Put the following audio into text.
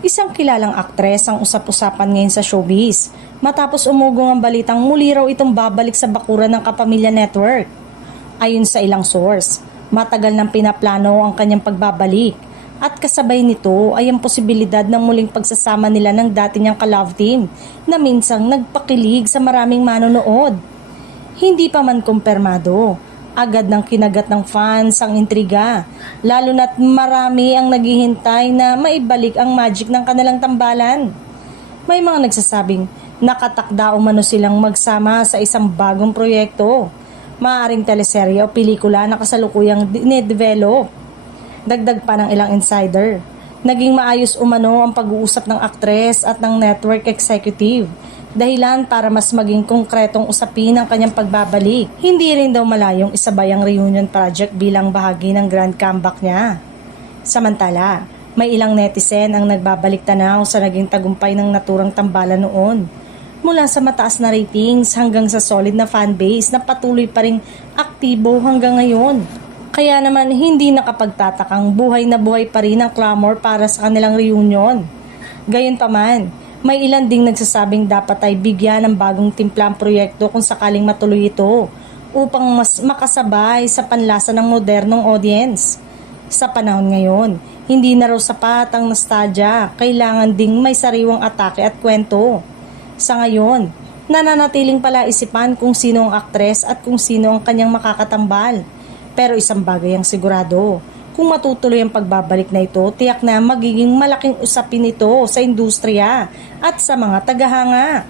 Isang kilalang aktres ang usap-usapan ngayon sa showbiz matapos umugong ang balitang muli raw itong babalik sa bakuran ng Kapamilya Network. Ayon sa ilang source, matagal nang pinaplano ang kanyang pagbabalik at kasabay nito ay ang posibilidad ng muling pagsasama nila ng dati niyang ka-love team na minsang nagpakilig sa maraming manonood. Hindi pa man kumpirmado, agad ng kinagat ng fans ang intriga, lalo na't marami ang naghihintay na maibalik ang magic ng kanilang tambalan. May mga nagsasabing nakatakda umano silang magsama sa isang bagong proyekto, maaaring teleserye o pelikula na kasalukuyang dinedevelop. Dagdag pa ng ilang insider, naging maayos umano ang pag-uusap ng aktres at ng network executive, dahilan para mas maging konkretong usapin ang kanyang pagbabalik. Hindi rin daw malayong isabay ang reunion project bilang bahagi ng grand comeback niya. Samantala, may ilang netizen ang nagbabalik tanaw sa naging tagumpay ng naturang tambalan noon. Mula sa mataas na ratings hanggang sa solid na fanbase na patuloy pa ring aktibo hanggang ngayon. Kaya naman hindi nakapagtatakang buhay na buhay pa rin ang clamor para sa kanilang reunion. Gayunpaman, may ilan ding nagsasabing dapat ay bigyan ng bagong timpla ang proyekto kung sakaling matuloy ito upang mas makasabay sa panlasa ng modernong audience. Sa panahon ngayon, hindi na raw sapat ang nostalgia, kailangan ding may sariwang atake at kwento. Sa ngayon, nananatiling pala isipan kung sino ang aktres at kung sino ang kanyang makakatambal. Pero isang bagay ang sigurado, kung matutuloy ang pagbabalik na ito, tiyak na magiging malaking usapin ito sa industriya at sa mga tagahanga.